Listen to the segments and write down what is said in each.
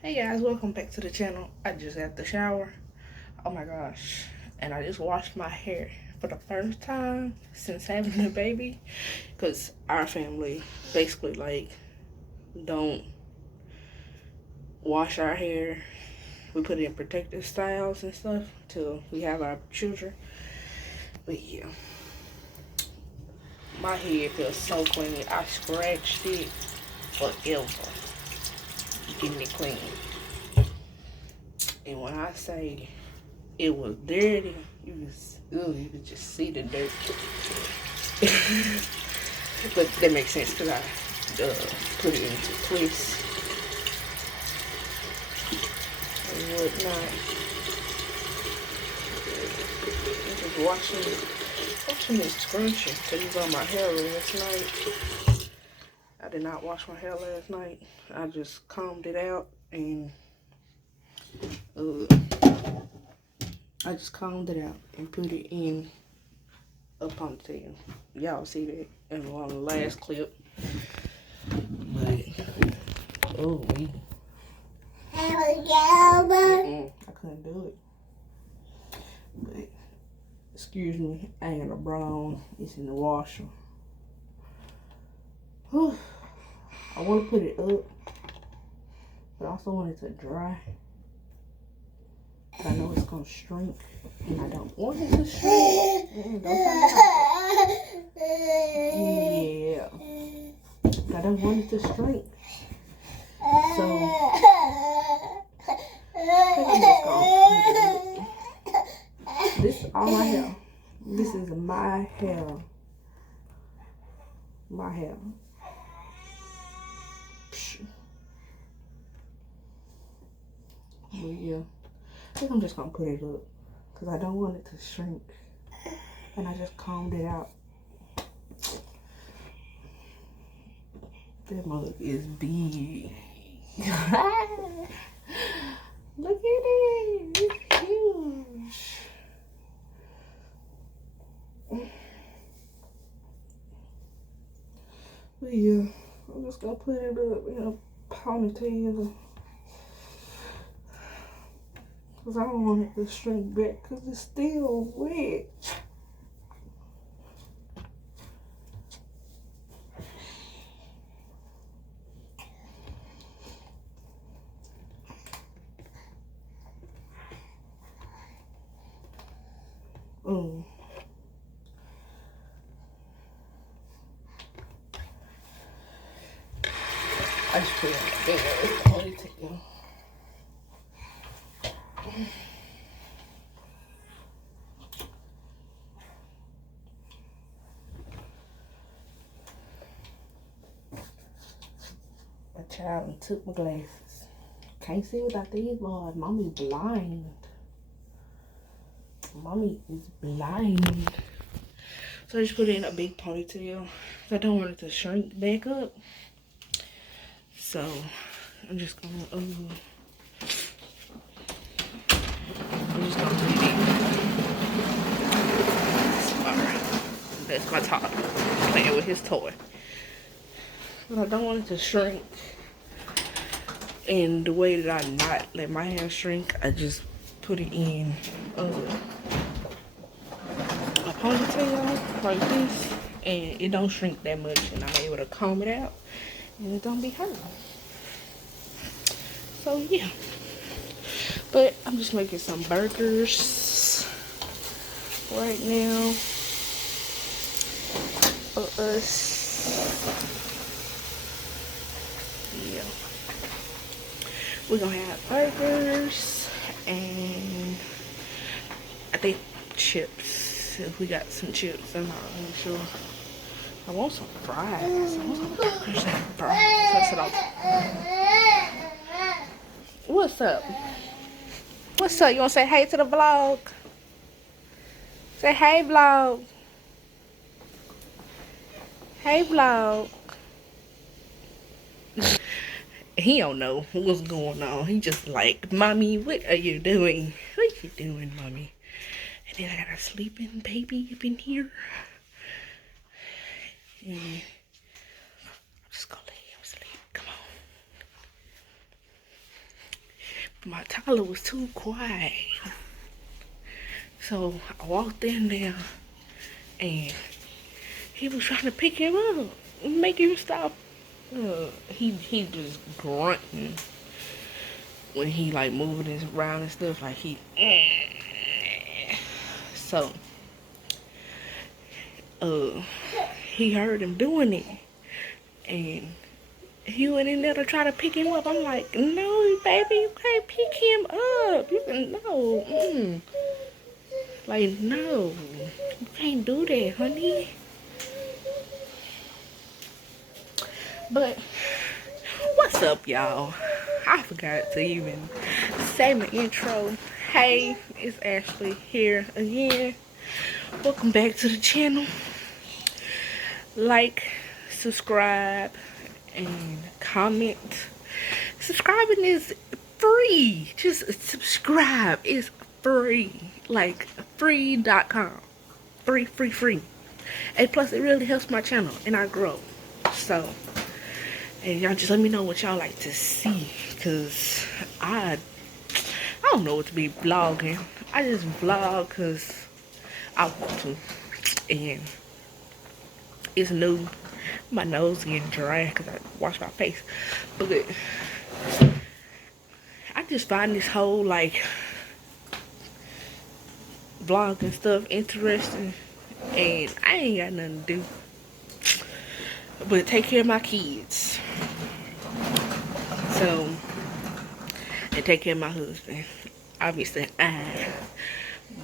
Hey guys, welcome back to the channel. I just had the shower. Oh my gosh. And I just washed my hair for the first time since having a baby. Because our family basically like don't wash our hair. We put it in protective styles and stuff till we have our children. But yeah. My hair feels so clean. I scratched it forever. Getting it clean. And when I say it was dirty, you could just see the dirt. But that makes sense because I put it into twist and whatnot. I'm just watching this scrunchie because it was on my hair last night. I did not wash my hair last night. I just combed it out and put it in a ponytail. Y'all see that on the last clip. But I couldn't do it. But excuse me, I ain't got a bra on. It's in the washer. I want to put it up, but I also want it to dry. I know it's gonna shrink, and I don't want it to shrink. Yeah, I don't want it to shrink. So I'm just gonna this is all my hair. This is my hair. My hair. But yeah. I think I'm just gonna put it up because I don't want it to shrink, and I just combed it out. That mug is big. Look at it, it's huge. But yeah, I'm just gonna put it up in a ponytail. Because I don't want it to shrink back because it's still wet. I just put it on the ponytail. My child took my glasses. Can't see without these boys. Mommy blind. Mommy is blind. So I just put it in a big ponytail. I don't want it to shrink back up. So I'm just gonna put it in. Alright. That's my top. Playing with his toy. But I don't want it to shrink. And the way that I not let my hair shrink, I just put it in a ponytail like this, and it don't shrink that much, and I'm able to comb it out, and it don't be hurt. So yeah, but I'm just making some burgers right now for us. Yeah. We're gonna have burgers and I think chips. If we got some chips, I'm not really sure. I want some fries. I want some burgers and fries. That's what What's up? What's up? You wanna say hey to the vlog? Say hey, vlog. Hey, vlog. He don't know what's going on. He just like, mommy, what are you doing? What are you doing, mommy? And then I got a sleeping baby up in here. And I'm just gonna let him sleep. Come on. my toddler was too quiet. So I walked in there and he was trying to pick him up, make him stop. He just grunting when he like moving his around and stuff, like he. So he heard him doing it, and he went in there to try to pick him up. I'm like, no, baby, you can't pick him up. You can no. Like, no, you can't do that, honey. But what's up, y'all? I forgot to even say my intro. Hey, it's Ashley here again. Welcome back to the channel. Like, subscribe, and comment. Subscribing is free. Just subscribe. It's free. Like free.com. Free. And plus it really helps my channel and I grow. So, and y'all just let me know what y'all like to see, cause I don't know what to be vlogging. I just vlog cause I want to, and it's new. My nose getting dry cause I wash my face, but I just find this whole like vlog and stuff interesting, and I ain't got nothing to do but take care of my kids. So, and take care of my husband. Obviously,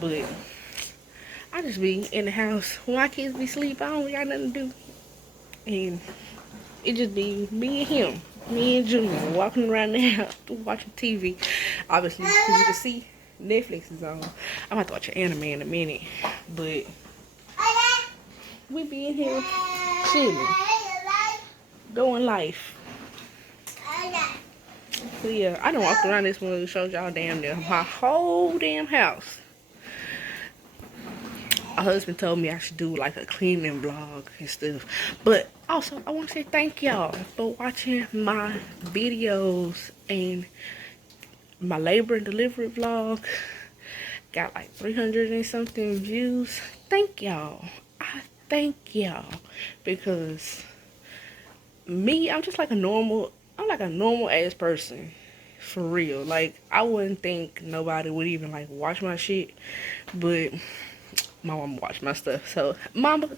but I just be in the house when my kids be asleep. I don't got nothing to do, and it just be me and him, me and Junior walking around the house watching TV. Obviously, as you can see, Netflix is on. I'm about to watch an anime in a minute, but we be in here chilling, doing life. So yeah, I done walked around this one and showed y'all damn near my whole damn house. My husband told me I should do like a cleaning vlog and stuff. But also, I want to say thank y'all for watching my videos, and my labor and delivery vlog got like 300 and something views. Thank y'all. I thank y'all, because me, I'm just like a normal ass person, for real. Like, I wouldn't think nobody would even like watch my shit, but my mama watch my stuff. So mama,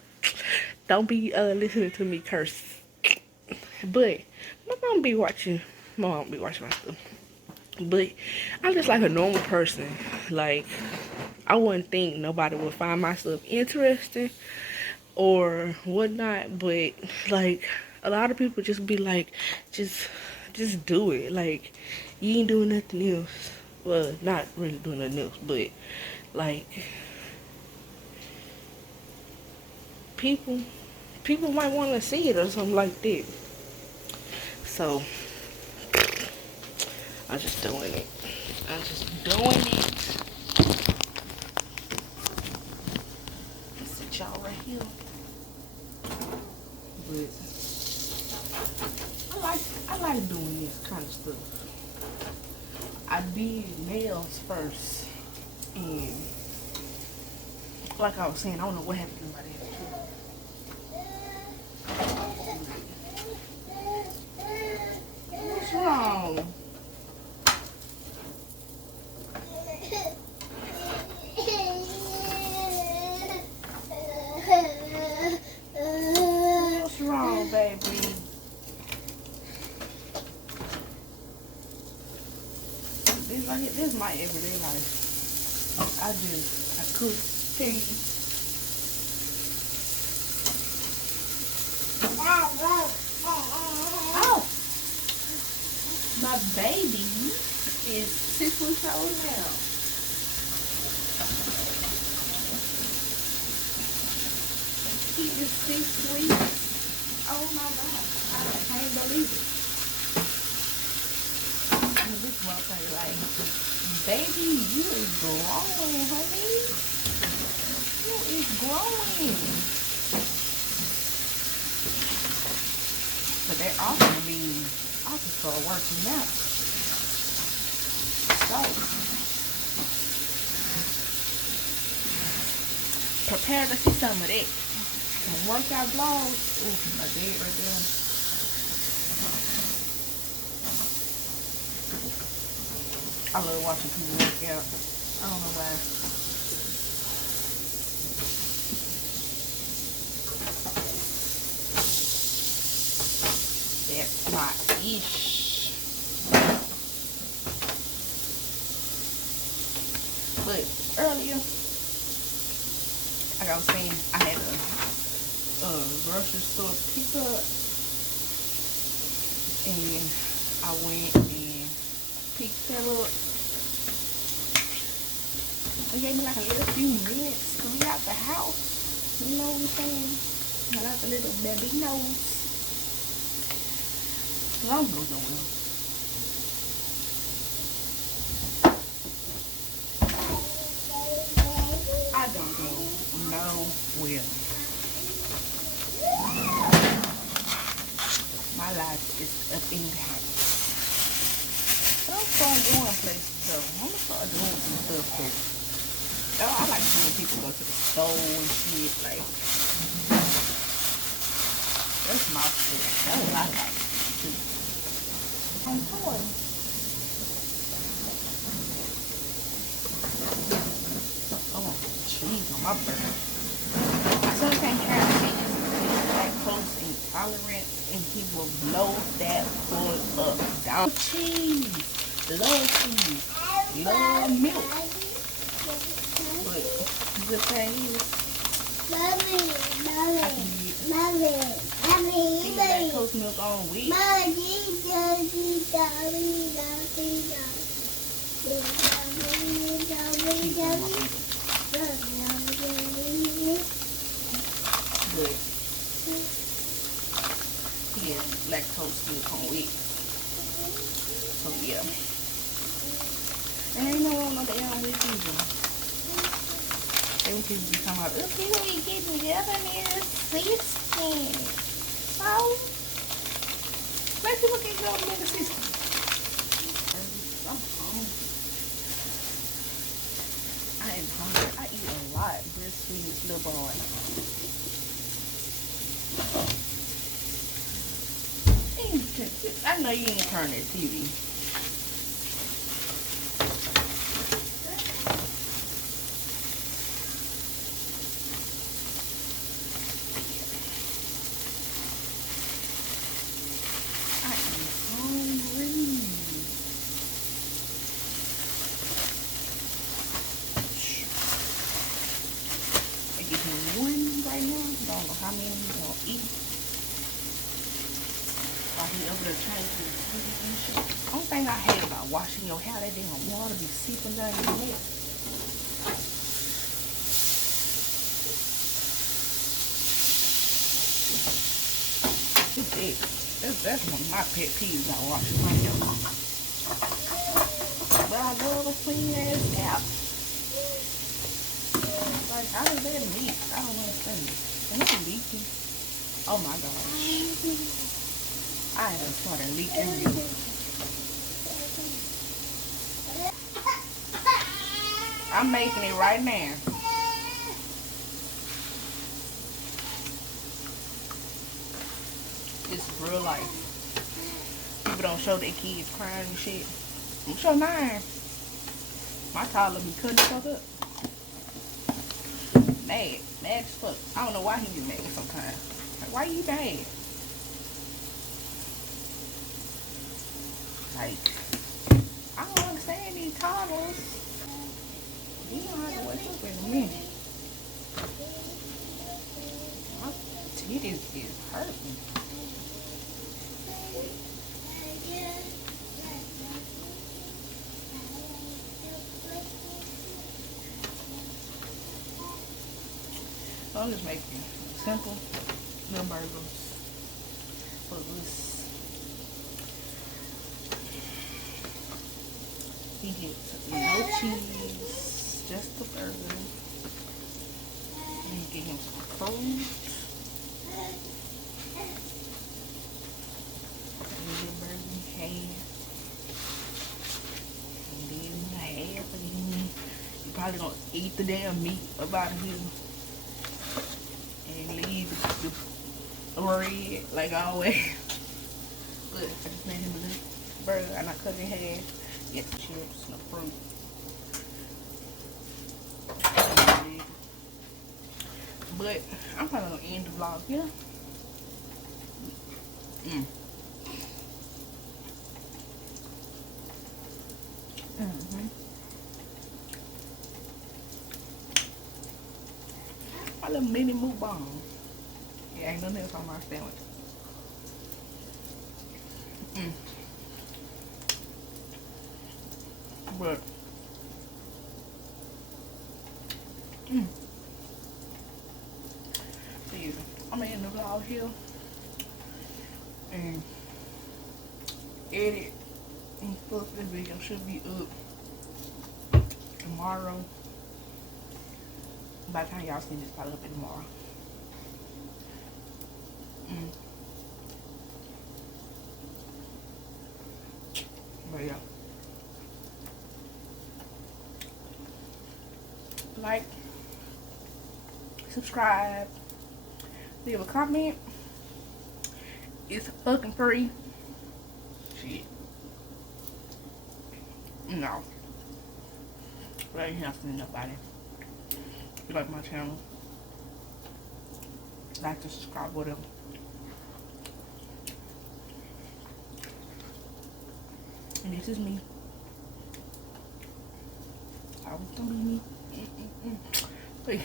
don't be listening to me curse. But my mom be watching my stuff. But I'm just like a normal person. Like, I wouldn't think nobody would find my stuff interesting or whatnot, but like a lot of people just be like, just do it. Like, you ain't doing nothing else. Well, not really doing nothing else, but like people might want to see it or something like that. So I'm just doing it. Let's sit y'all right here. But I like doing this kind of stuff. I did nails first, and like I was saying, I don't know what happened to my nails. What's wrong? What's wrong, baby? This is my everyday life. I cook, clean. Oh! My baby is 6 weeks old now. He is 6 weeks. Oh my God. I can't believe it. This motherfucker like, baby, you is growing, honey. You is growing. But they're also start working out. sauce. Prepare to see some of that. Some workout vlogs. Ooh, my bed right there. I love watching people work out. I don't know why. That's my ish. But earlier, like I was saying, I had a grocery store pickup, and I went and picked that up. It gave me like a little few minutes to be out the house. You know what I'm saying? I got the little baby nose. I don't know nowhere. I don't go nowhere. My life is up in the house. But I'm start going places though. I'm gonna start doing some stuff too. Oh, I like seeing people go to the store and shit. Like, that's my shit. That's what I like to do. I'm toy. Oh, cheese on my burger. My son can't have cheese. He's lactose intolerant, and he will blow that food up. Down cheese, love cheese, love milk. But the thing is, lactose milk on wheat. But he has lactose milk on wheat. So yeah. And ain't no one on the damn wheat either. They people be talking about, okay, we getting together and assisting. So, let people get going in the system. I'm hungry. I am hungry. I eat a lot. Breastfeeding this little boy. I know you ain't turn that TV. How many he gonna eat while he over there changing and shit. Only thing I hate about washing your hair, that damn water be seeping down your neck. That's one of my pet peeves about washing my hair. But I love a clean ass scalp. Like, how does that leak? I don't understand it. And it's leaking. Oh my gosh. I have started leaking milk. I'm making it right now. It's real life. People don't show their kids crying and shit. I'm show mine. My toddler be cutting stuff up. Mad as fuck. I don't know why he get mad sometimes. Like, why you mad? Like, I don't understand these toddlers. You don't have to wake up in a minute. My titties is hurting. So I'm just making simple little burgers for this. He gets no cheese, just the burger. And get him some fruit. And the burger in half. And then probably gonna eat the damn meat about here and leave the bread like always. But I just made him a little burger and I cut it in half. Get the chips and the fruit. But I'm probably gonna end the vlog here. My little mini mukbang. Yeah, ain't nothing else on my sandwich. But yeah, I'm gonna end the vlog here and edit and stuff. This video should be up tomorrow. By the time y'all see this, probably up in tomorrow. But yeah, like, subscribe, leave a comment. It's fucking free. Shit. No. But I ain't have to see nobody. If you like my channel, like to subscribe, whatever. And this is me. I was gonna be me. Wait.